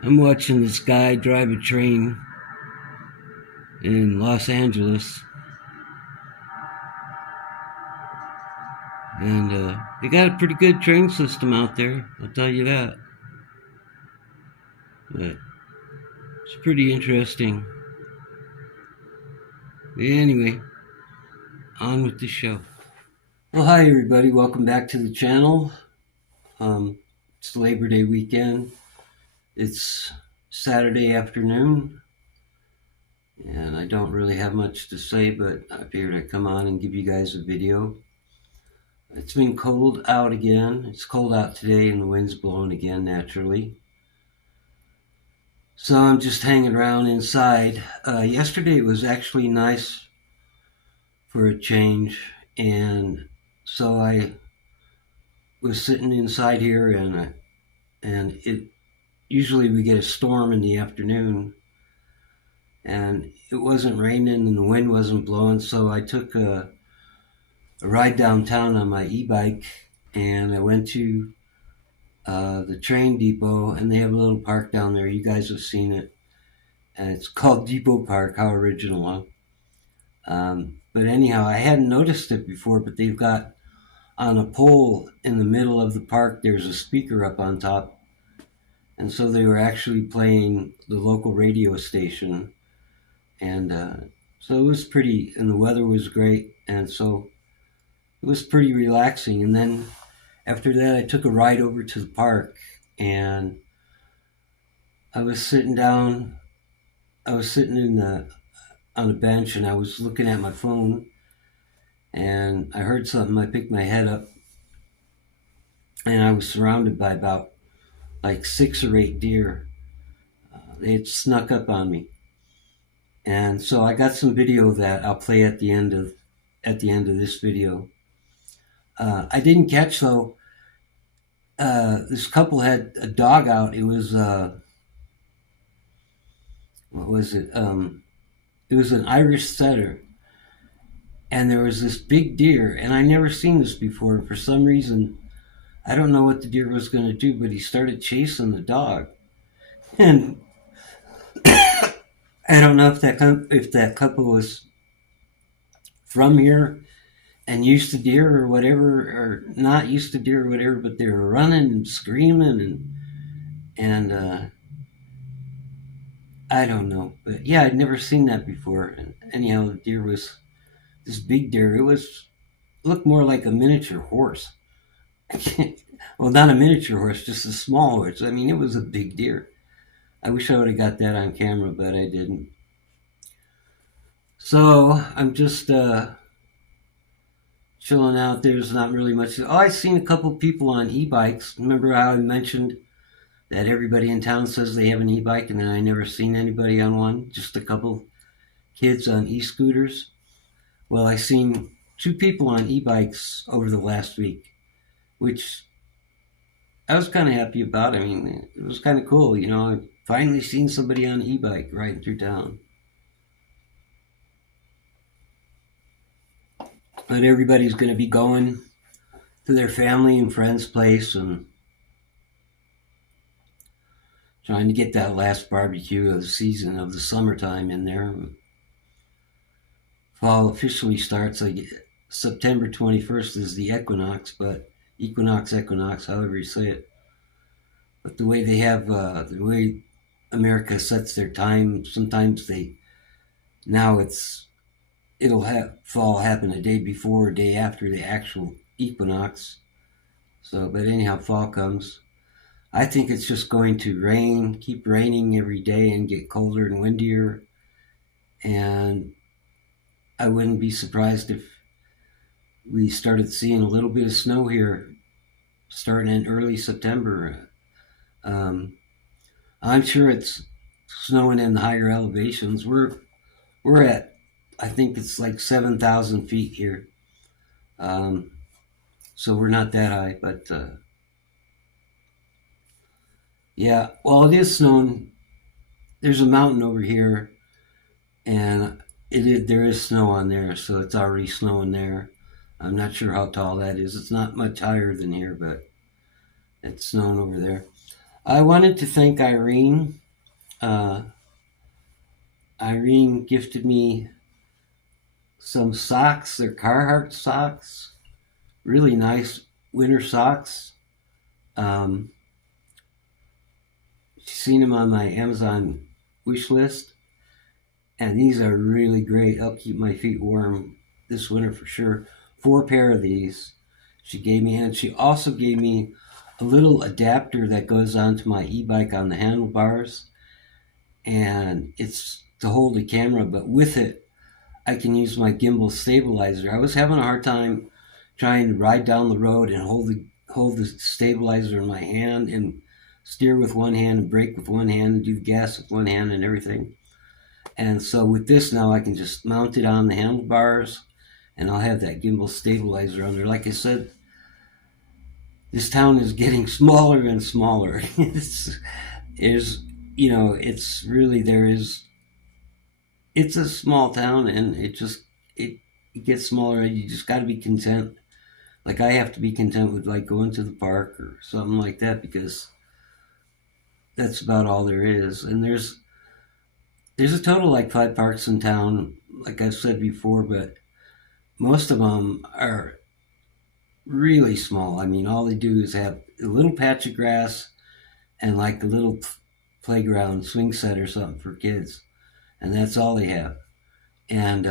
I'm watching this guy drive a train in Los Angeles, and they got a pretty good train system out there, I'll tell you that. But it's pretty interesting. But anyway, on with the show. Well, hi everybody, welcome back to the channel. It's Labor Day weekend. It's Saturday afternoon, and I don't really have much to say, but I figured I'd come on and give you guys a video. It's been cold out again. It's cold out today and the wind's blowing again naturally. So I'm just hanging around inside. Yesterday it was actually nice for a change, and so I was sitting inside here, and it usually we get a storm in the afternoon, and it wasn't raining and the wind wasn't blowing, so I took a ride downtown on my e-bike, and I went to the train depot, and they have a little park down there. You guys have seen it, and it's called Depot Park. How original, huh? But anyhow, I hadn't noticed it before, but they've got on a pole in the middle of the park, there's a speaker up on top, and so they were actually playing the local radio station, and so it was pretty, and the weather was great, and so it was pretty relaxing. And then after that, I took a ride over to the park, and I was sitting down. I was sitting on a bench, and I was looking at my phone, and I heard something. I picked my head up, and I was surrounded by about like 6 or 8 deer. They had snuck up on me, and so I got some video of that. I'll play at the end of this video. I didn't catch though. This couple had a dog out. It was what was it? It was an Irish setter, and there was this big deer, and I never seen this before. And for some reason, I don't know what the deer was going to do, but he started chasing the dog, and I don't know if that couple was from here and used to deer or whatever, or not used to deer or whatever, but they were running and screaming, and I don't know. But yeah, I'd never seen that before. And anyhow, the deer was this big deer. It looked more like a miniature horse. Well, not a miniature horse, just a small horse. I mean, it was a big deer. I wish I would have got that on camera, but I didn't. So I'm just chilling out. There's not really much. Oh, I seen a couple people on e-bikes. Remember how I mentioned that everybody in town says they have an e-bike, and then I never seen anybody on one, just a couple kids on e-scooters? Well, I seen 2 people on e-bikes over the last week, which I was kind of happy about. I mean, it was kind of cool, you know. I finally seen somebody on an e-bike riding through town. But everybody's going to be going to their family and friends' place and trying to get that last barbecue of the season, of the summertime, in there. Fall officially starts like September 21st is the equinox, but equinox, however you say it. But the way they have, the way America sets their time, sometimes it'll have fall happen a day before or day after the actual equinox. So, but anyhow, fall comes. I think it's just going to keep raining every day, and get colder and windier. And I wouldn't be surprised if we started seeing a little bit of snow here starting in early September. I'm sure it's snowing in the higher elevations. We're at, I think it's like 7,000 feet here. So we're not that high, but yeah, well, it is snowing. There's a mountain over here, and there is snow on there, so it's already snowing there. I'm not sure how tall that is. It's not much higher than here, but it's snowing over there. I wanted to thank Irene. Uh, Irene gifted me some socks. They're Carhartt socks, really nice winter socks. Um, she's seen them on my Amazon wish list, and these are really great. I'll keep my feet warm this winter for sure. 4 pair of these she gave me, and she also gave me a little adapter that goes onto my e-bike on the handlebars, and it's to hold the camera, but with it I can use my gimbal stabilizer. I was having a hard time trying to ride down the road and hold the stabilizer in my hand and steer with one hand and brake with one hand and do the gas with one hand and everything. And so with this now, I can just mount it on the handlebars, and I'll have that gimbal stabilizer on there. Like I said, this town is getting smaller and smaller. It's really it's a small town, and it gets smaller. You just got to be content. Like I have to be content with like going to the park or something like that, because that's about all there is. And there's a total like 5 parks in town, like I've said before, but most of them are really small. I mean, all they do is have a little patch of grass and like a little playground swing set or something for kids, and that's all they have. And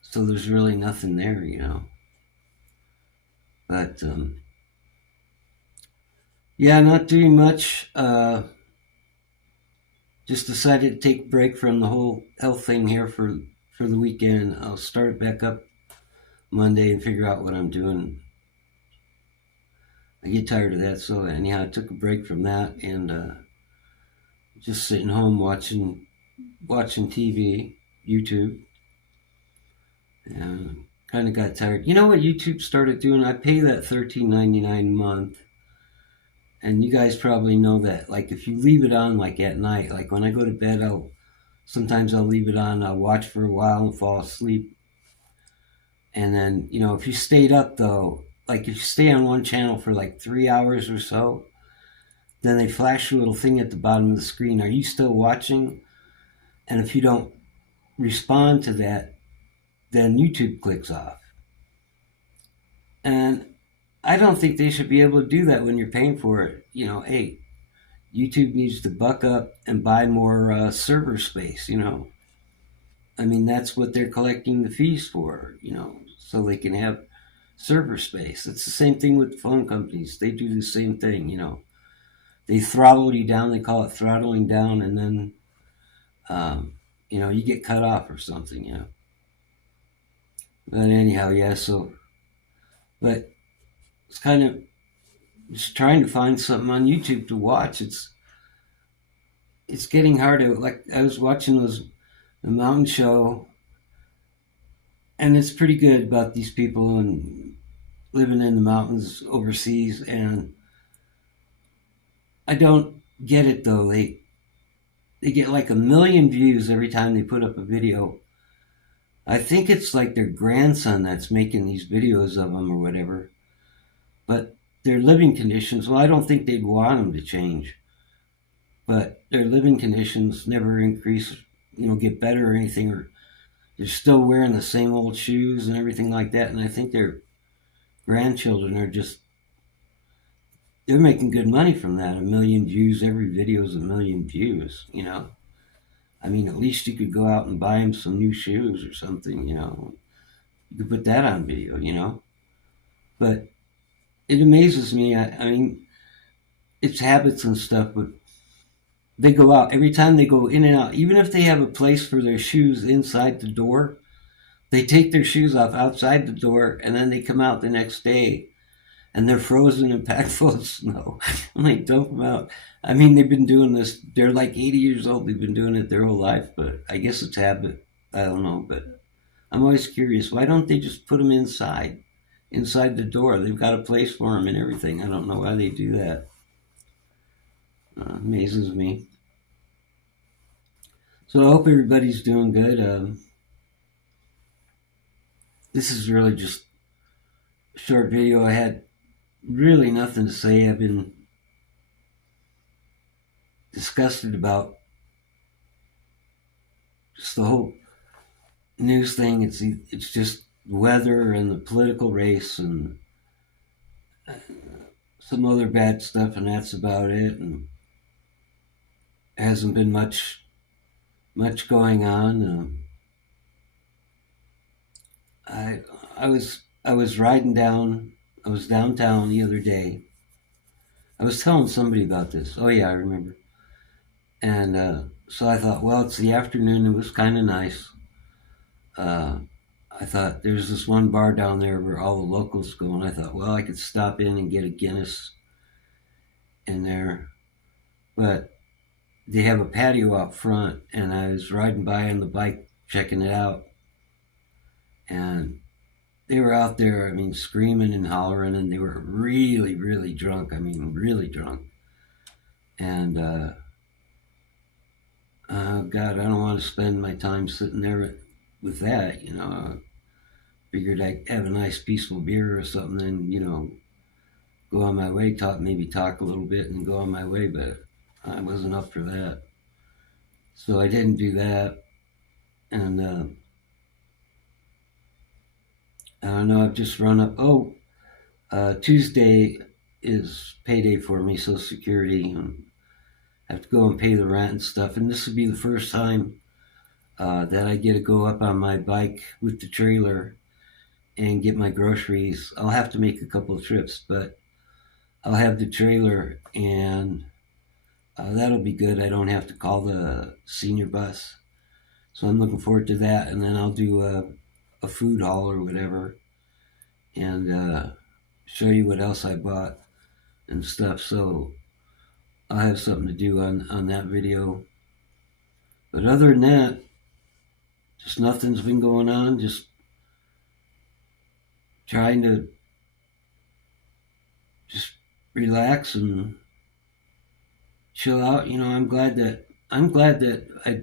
so there's really nothing there. But yeah, not doing much. Just decided to take a break from the whole health thing here for the weekend. I'll start it back up Monday and figure out what I'm doing. I get tired of that, so anyhow, I took a break from that and just sitting home watching TV, YouTube, and kind of got tired. You know what YouTube started doing? I pay that $13.99 a month, and you guys probably know that. Like if you leave it on, like at night, like when I go to bed, sometimes I'll leave it on. I'll watch for a while and fall asleep. And then, if you stayed up though, like if you stay on one channel for like 3 hours or so, then they flash a little thing at the bottom of the screen. Are you still watching? And if you don't respond to that, then YouTube clicks off. And I don't think they should be able to do that when you're paying for it. Hey, YouTube needs to buck up and buy more server space. I mean, that's what they're collecting the fees for, so they can have server space. It's the same thing with phone companies. They do the same thing, They throttle you down. They call it throttling down, and then, you get cut off or something. But anyhow, yeah, but it's kind of just trying to find something on YouTube to watch. It's getting harder. Like I was watching the mountain show, and it's pretty good about these people and living in the mountains overseas. And I don't get it though. They get like 1 million views every time they put up a video. I think it's like their grandson that's making these videos of them or whatever. But their living conditions, well, I don't think they'd want them to change. But their living conditions never increase, get better or anything, or they're still wearing the same old shoes and everything like that. And I think their grandchildren they're making good money from that. 1 million views, every video is 1 million views, I mean, at least you could go out and buy them some new shoes or something, You could put that on video. But it amazes me. I mean, it's habits and stuff, but they go out every time they go in and out. Even if they have a place for their shoes inside the door, they take their shoes off outside the door, and then they come out the next day, and they're frozen and packed full of snow. And they dump them out. I mean, they've been doing this. They're like 80 years old. They've been doing it their whole life, but I guess it's habit. I don't know, but I'm always curious. Why don't they just put them inside the door? They've got a place for them and everything. I don't know why they do that. Amazes me. So I hope everybody's doing good. This is really just a short video. I had really nothing to say. I've been disgusted about just the whole news thing. It's just weather and the political race and some other bad stuff, and that's about it. And hasn't been much going on. I was riding down. I was downtown the other day. I was telling somebody about this. Oh yeah, I remember. And so I thought, well, it's the afternoon. It was kind of nice. Uh, I thought there's this one bar down there where all the locals go, and I thought, well, I could stop in and get a Guinness in there, but they have a patio out front, and I was riding by on the bike checking it out, and they were out there, I mean, screaming and hollering, and they were really, really drunk. I mean, really drunk. And oh God, I don't want to spend my time sitting there with that. I figured I'd have a nice, peaceful beer or something, and go on my way, maybe talk a little bit, and go on my way. But I wasn't up for that, so I didn't do that. And I don't know. I've just run up. Oh, Tuesday is payday for me, Social Security, and I have to go and pay the rent and stuff. And this would be the first time that I get to go up on my bike with the trailer and get my groceries. I'll have to make a couple of trips, but I'll have the trailer, and that'll be good. I don't have to call the senior bus. So I'm looking forward to that. And then I'll do a food haul or whatever, and show you what else I bought and stuff. So I'll have something to do on that video. But other than that, just nothing's been going on. Just trying to just relax and chill out. I'm glad that I,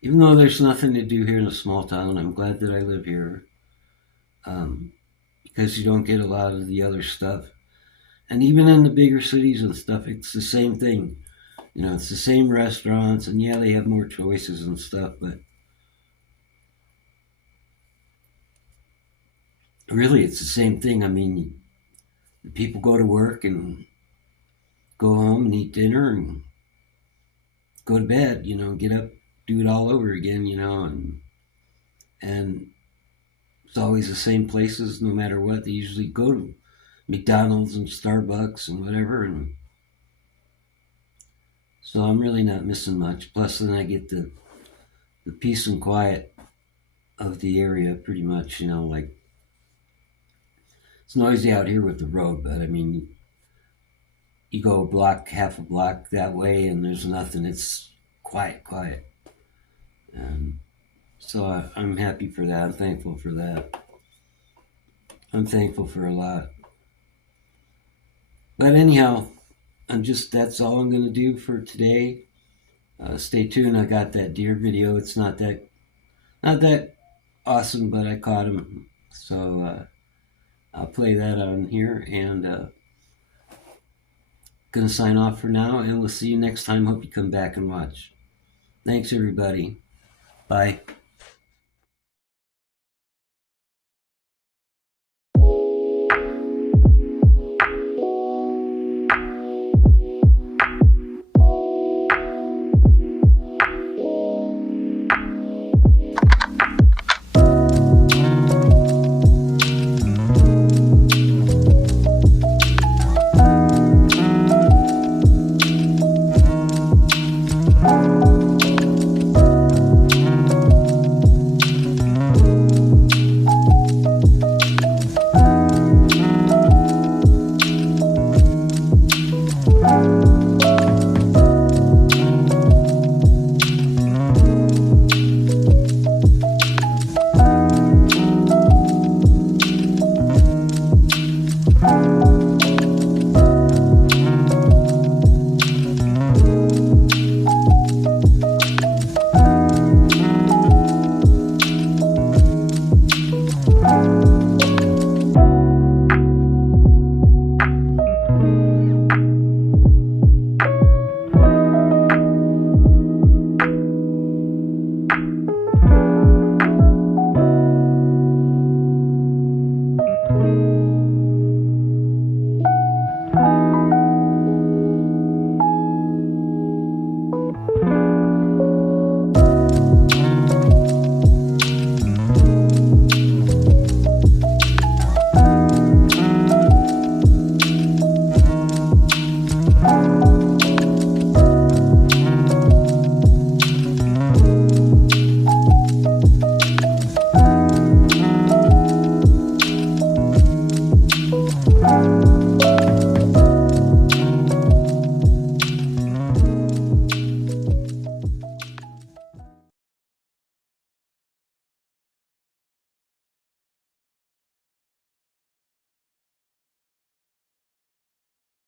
even though there's nothing to do here in a small town, I'm glad that I live here, because you don't get a lot of the other stuff. And even in the bigger cities and stuff, it's the same thing. It's the same restaurants, and yeah, they have more choices and stuff, but really, it's the same thing. I mean, people go to work and go home and eat dinner and go to bed, get up, do it all over again, and it's always the same places no matter what. They usually go to McDonald's and Starbucks and whatever, and so I'm really not missing much. Plus, then I get the peace and quiet of the area pretty much, like it's noisy out here with the road, but I mean, you go half a block that way, and there's nothing. It's quiet. And so I'm happy for that. I'm thankful for that. I'm thankful for a lot. But anyhow, that's all I'm going to do for today. Stay tuned. I got that deer video. It's not that awesome, but I caught him. So I'll play that on here, and gonna sign off for now, and we'll see you next time. Hope you come back and watch. Thanks, everybody. Bye.